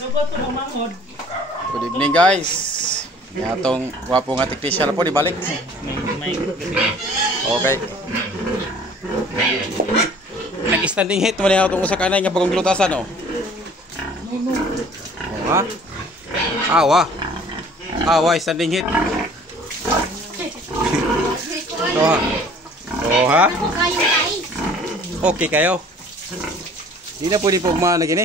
Good evening guys. Atong wapo nga technician po di balik. Okay. Nag-standing hit man atong usa kanay nga bagong lutasan oh. Oh ha? Awa standing hit. Oh ha? Okay kayo. Di na pwede pugma na gini.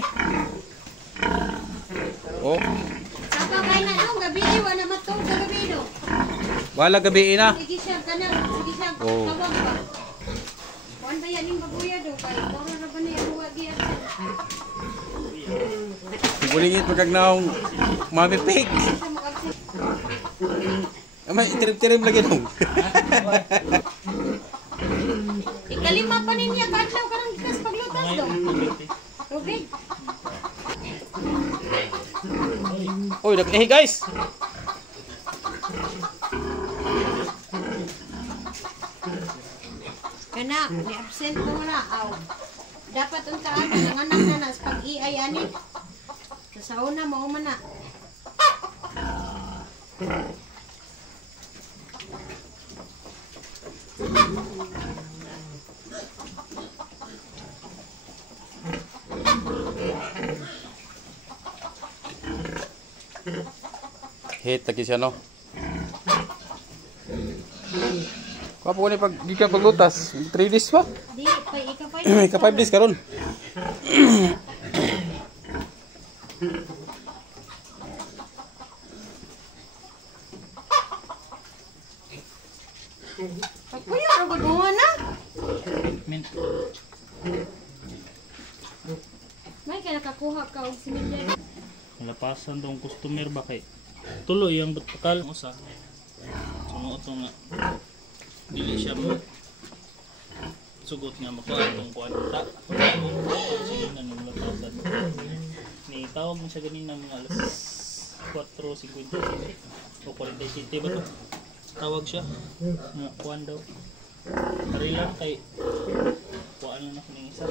Oh. Apa kay na ang gabi wala matong gabi do. Wala gabi na. Sige siya kanang sige siya tawag ba. Kuan ba yan yung babuya do kay toro ra ba niya buwa giya. Bulingit magagnaong mami pig. Amay tirip-tirip lagi dong. Ikalima pa niya kadlaw karang gikas paglutas do. Okay. Uy, nagtahi guys. Kana, ni absent mo na aw. Dapat unta ano nanganak na nas pag iay ani. Sa sauna mo man na. Hit lagi siya no. Kapo ni pag gikan paglutas, 3 days pa. Di pa Ka 5 days karon. Pagpuyo ra gud mo na. May kaya nakakuha ka og similya. Malapasan tong customer ba kay tuloy ang batakal usa sumo to nga dili siya mo sugot nga makuha tong kwanta sige na nung malapasan ni tawag mo siya ganina mga alas 4:50 o 47 ba to tawag siya nga kuan daw kari lang kay kuan lang na ning isa